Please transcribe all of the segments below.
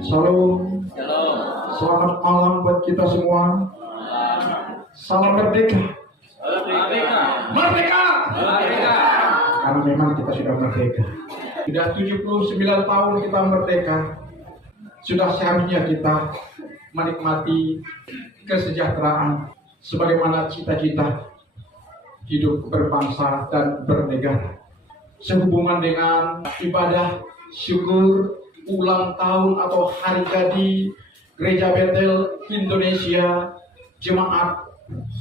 Shalom. Selamat malam buat kita semua. Salam merdeka. Merdeka. Karena memang kita sudah merdeka. Sudah 79 tahun kita merdeka. Sudah seharusnya kita menikmati kesejahteraan sebagaimana cita-cita hidup berbangsa dan bernegara. Sehubungan dengan ibadah syukur ulang tahun atau hari jadi Gereja Betel Indonesia Jemaat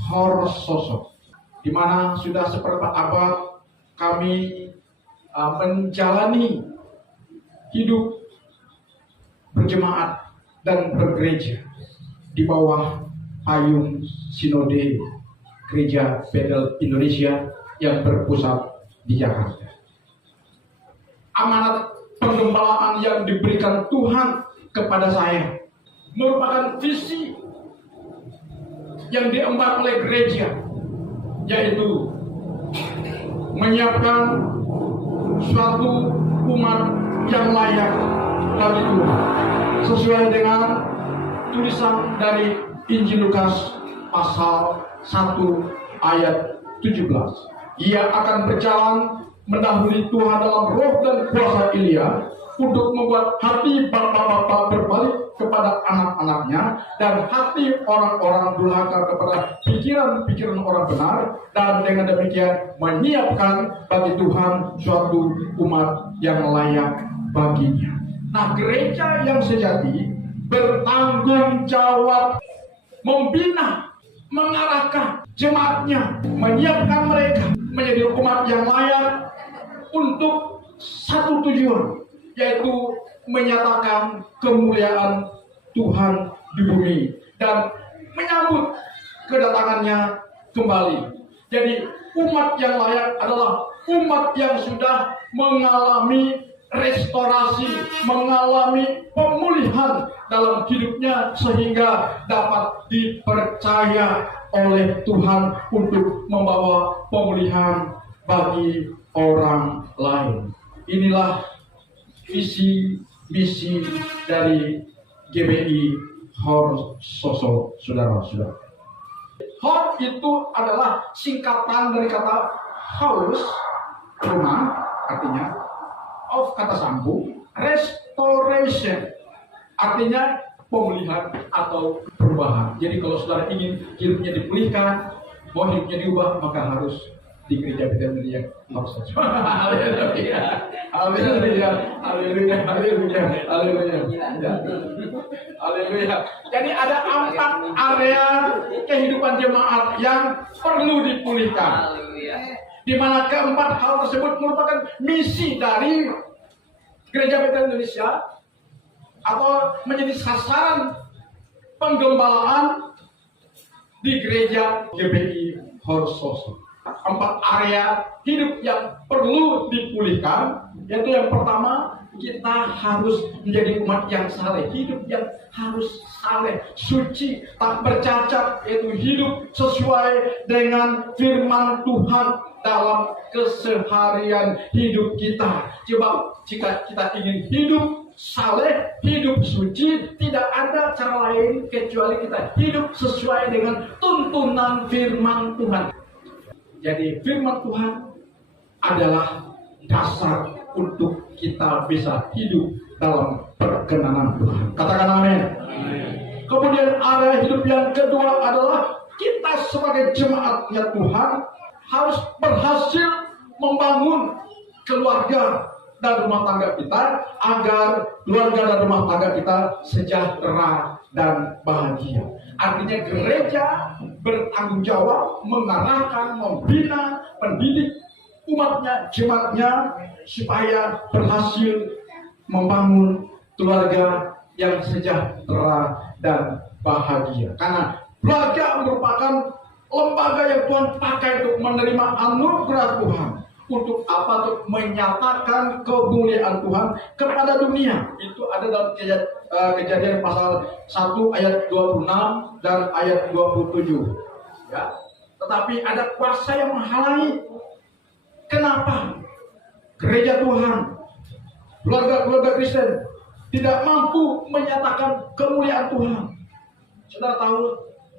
Horsoso, di mana sudah seperempat abad kami menjalani hidup berjemaat dan bergereja di bawah payung Sinode Gereja Betel Indonesia yang berpusat di Jakarta. Amanat penggembalaan yang diberikan Tuhan kepada saya merupakan visi yang diemban oleh gereja, yaitu menyiapkan suatu umat yang layak bagi Tuhan sesuai dengan tulisan dari Injil Lukas pasal 1 ayat 17. Ia akan berjalan mendahului Tuhan dalam roh dan kuasa Elia untuk membuat hati bapak-bapak berbalik kepada anak-anaknya dan hati orang-orang durhaka kepada pikiran-pikiran orang benar, dan dengan demikian menyiapkan bagi Tuhan suatu umat yang layak baginya. Nah, gereja yang sejati bertanggung jawab membina, mengarahkan jemaatnya, menyiapkan mereka menjadi umat yang layak untuk satu tujuan, yaitu menyatakan kemuliaan Tuhan di bumi dan menyambut kedatangannya kembali. Jadi umat yang layak adalah umat yang sudah mengalami restorasi, mengalami pemulihan dalam hidupnya sehingga dapat dipercaya oleh Tuhan untuk membawa pemulihan bagi orang lain. Inilah visi misi dari GBI Horsoso, saudara-saudara. Hor itu adalah singkatan dari kata haus, rumah, artinya of kata sambung, restoration, artinya pemulihan atau perubahan. Jadi kalau saudara ingin hidupnya dipulihkan, mau hidupnya diubah, maka harus di Gereja Betel Indonesia Horsoso. Haleluya, haleluya, haleluya, haleluya, haleluya, haleluya. Jadi ada 4 area kehidupan jemaat yang perlu dipulihkan. Di mana keempat hal tersebut merupakan misi dari Gereja Betel Indonesia atau menjadi sasaran penggembalaan di Gereja GBI Horsoso. 4 area hidup yang perlu dipulihkan, yaitu yang pertama, kita harus menjadi umat yang saleh, hidup yang harus saleh, suci, tak bercacat, yaitu hidup sesuai dengan firman Tuhan dalam keseharian hidup kita. Coba jika kita ingin hidup saleh, hidup suci, tidak ada cara lain kecuali kita hidup sesuai dengan tuntunan firman Tuhan. Jadi firman Tuhan adalah dasar untuk kita bisa hidup dalam perkenanan Tuhan. Katakan amin. Kemudian area hidup yang kedua adalah kita sebagai jemaatnya Tuhan harus berhasil membangun keluarga dan rumah tangga kita agar keluarga dan rumah tangga kita sejahtera dan bahagia. Artinya gereja bertanggung jawab mengarahkan, membina, mendidik umatnya, jemaatnya supaya berhasil membangun keluarga yang sejahtera dan bahagia. Karena keluarga merupakan lembaga yang Tuhan pakai untuk menerima anugerah Tuhan. Untuk apa? Untuk menyatakan kemuliaan Tuhan kepada dunia. Itu ada dalam Kejadian pasal 1 ayat 26 dan ayat 27. Ya. Tetapi ada kuasa yang menghalangi. Kenapa? Gereja Tuhan, keluarga-keluarga Kristen tidak mampu menyatakan kemuliaan Tuhan. Saudara tahu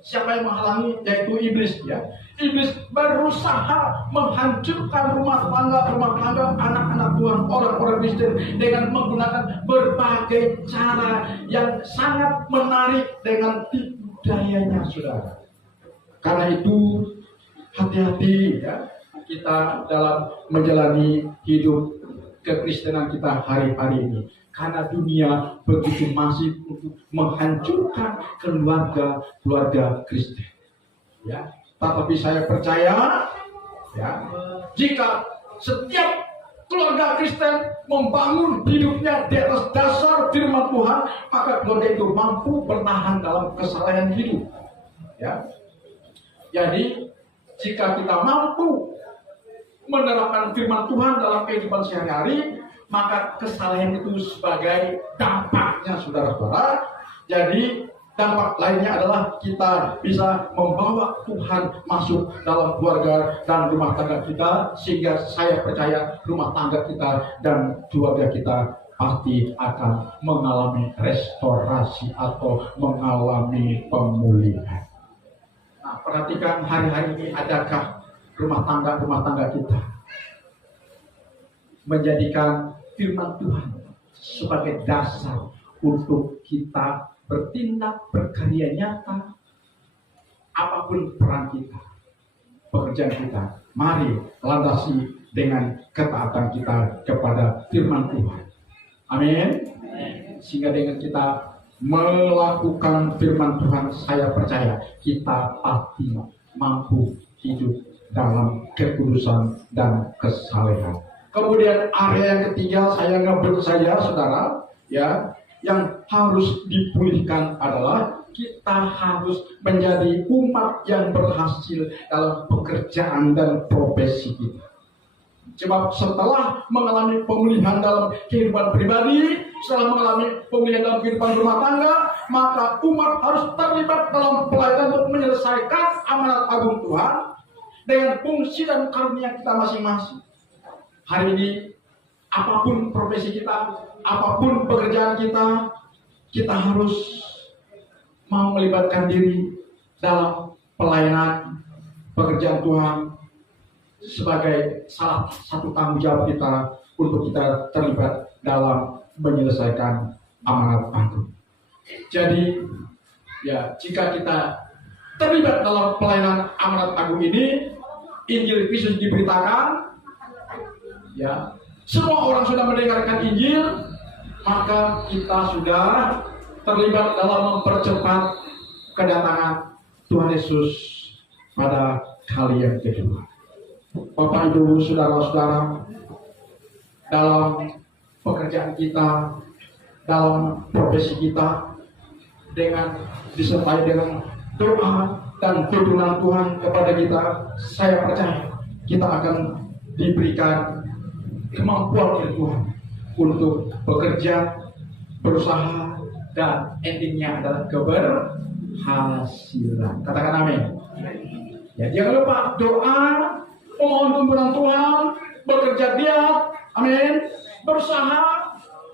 siapa yang menghalangi? Yaitu iblis, ya. Iblis berusaha menghancurkan rumah tangga anak-anak Tuhan, orang-orang Kristen, dengan menggunakan berbagai cara yang sangat menarik dengan tipu dayanya, saudara. Karena itu hati-hati, ya, kita dalam menjalani hidup kekristenan kita hari-hari ini. Karena dunia begitu masif untuk menghancurkan keluarga Kristen. Ya, tetapi saya percaya, ya, jika setiap keluarga Kristen membangun hidupnya di atas dasar firman Tuhan, maka keluarga itu mampu bertahan dalam kesalahan hidup. Ya, jadi jika kita mampu menerapkan firman Tuhan dalam kehidupan sehari-hari, maka kesalahan itu sebagai dampaknya, saudara-saudara. Jadi dampak lainnya adalah kita bisa membawa Tuhan masuk dalam keluarga dan rumah tangga kita, sehingga saya percaya rumah tangga kita dan keluarga kita pasti akan mengalami restorasi atau mengalami pemulihan. Nah, perhatikan hari-hari ini, adakah rumah tangga kita menjadikan firman Tuhan sebagai dasar untuk kita bertindak berkarya nyata, apapun peran kita, pekerjaan kita, mari landasi dengan ketaatan kita kepada firman Tuhan. Amin. Sehingga dengan kita melakukan firman Tuhan, saya percaya kita pasti mampu hidup dalam kekudusan dan kesalehan. Kemudian area yang ketiga, saya ngebut saja, saudara, ya, yang harus dipulihkan adalah kita harus menjadi umat yang berhasil dalam pekerjaan dan profesi kita. Sebab setelah mengalami pemulihan dalam kehidupan pribadi, setelah mengalami pemulihan dalam kehidupan rumah tangga, maka umat harus terlibat dalam pelayanan untuk menyelesaikan amanat agung Tuhan dengan fungsi dan karunia kita masing-masing. Hari ini, apapun profesi kita, apapun pekerjaan kita harus mau melibatkan diri dalam pelayanan pekerjaan Tuhan sebagai salah satu tanggung jawab kita untuk kita terlibat dalam menyelesaikan amanat agung. Jadi, ya, jika kita terlibat dalam pelayanan amanat agung ini, Injil Kristus diberitakan, ya, semua orang sudah mendengarkan Injil, maka kita sudah terlibat dalam mempercepat kedatangan Tuhan Yesus pada kali yang kedua. Bapak, Ibu, saudara-saudara, dalam pekerjaan kita, dalam profesi kita, dengan disertai dengan doa dan tuntunan Tuhan kepada kita, saya percaya kita akan diberikan kemampuan dari Tuhan untuk bekerja, berusaha, dan endingnya adalah keberhasilan. Katakan amin. Ya, jangan lupa doa, memohon tuntunan Tuhan, bekerja giat, amin, berusaha,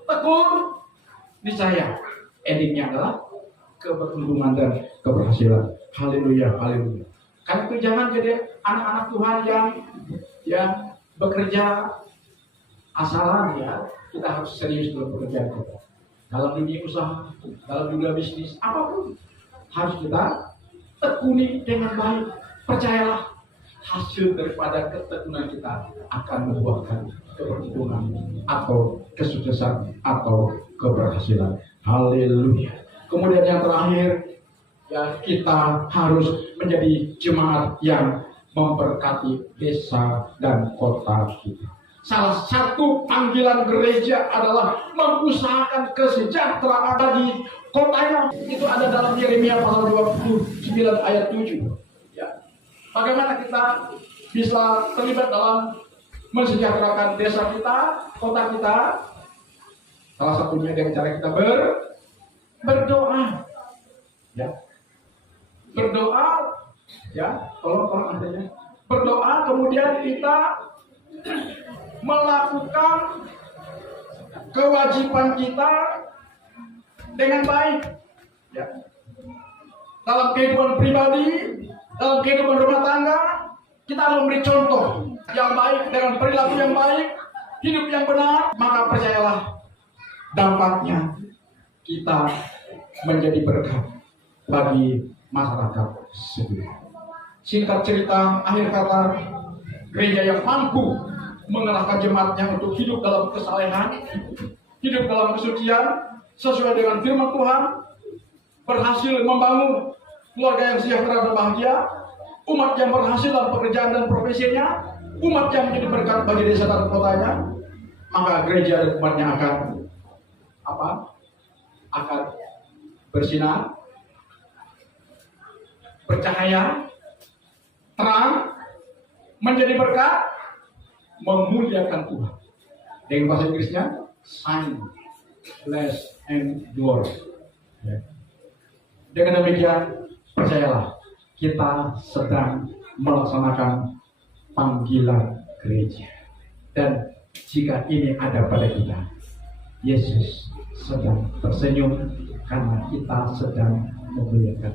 tekun, niscaya endingnya adalah keberuntungan dan keberhasilan. Haleluya, haleluya. Karena itu jangan jadi anak-anak Tuhan yang bekerja asalan, ya. Kita harus serius dalam pekerjaan kita. Dalam dunia usaha, dalam dunia bisnis, apapun harus kita tekuni dengan baik. Percayalah, hasil daripada ketekunan kita akan membuahkan keberuntungan atau kesuksesan atau keberhasilan. Haleluya. Kemudian yang terakhir, ya, kita harus menjadi jemaat yang memberkati desa dan kota kita. Salah satu panggilan gereja adalah mengusahakan kesejahteraan bagi kotanya. Itu ada dalam Yeremia pasal 29 ayat 7. Ya. Bagaimana kita bisa terlibat dalam mensejahterakan desa kita, kota kita? Salah satunya dengan cara kita berdoa. Ya. Berdoa, ya, tolong adanya. Berdoa, kemudian kita melakukan kewajiban kita dengan baik. Ya. Dalam kehidupan pribadi, dalam kehidupan rumah tangga, kita harus memberi contoh yang baik dengan perilaku yang baik, hidup yang benar. Maka percayalah, dampaknya kita menjadi berkat bagi masyarakat sekitar. Singkat cerita, akhir kata, gereja yang mampu mengerahkan jemaatnya untuk hidup dalam kesalehan, hidup dalam kesucian, sesuai dengan firman Tuhan, berhasil membangun keluarga yang sejahtera dan bahagia, umat yang berhasil dalam pekerjaan dan profesinya, umat yang menjadi berkat bagi desa dan kotanya, maka gereja dan umatnya akan bersinar, bercahaya, terang, menjadi berkat, memuliakan Tuhan. Dengan bahasa Inggrisnya, shine, bless, and glory. Ya. Dengan demikian, percayalah, kita sedang melaksanakan panggilan gereja. Dan jika ini ada pada kita, Yesus sedang tersenyum karena kita sedang memuliakan.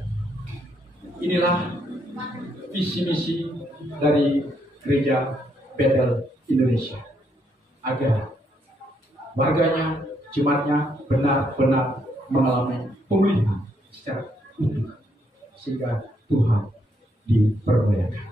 Inilah visi misi dari Gereja Bethel Indonesia, agar warganya, jemaatnya benar-benar mengalami pemulihan secara utuh, sehingga Tuhan dipermuliakan.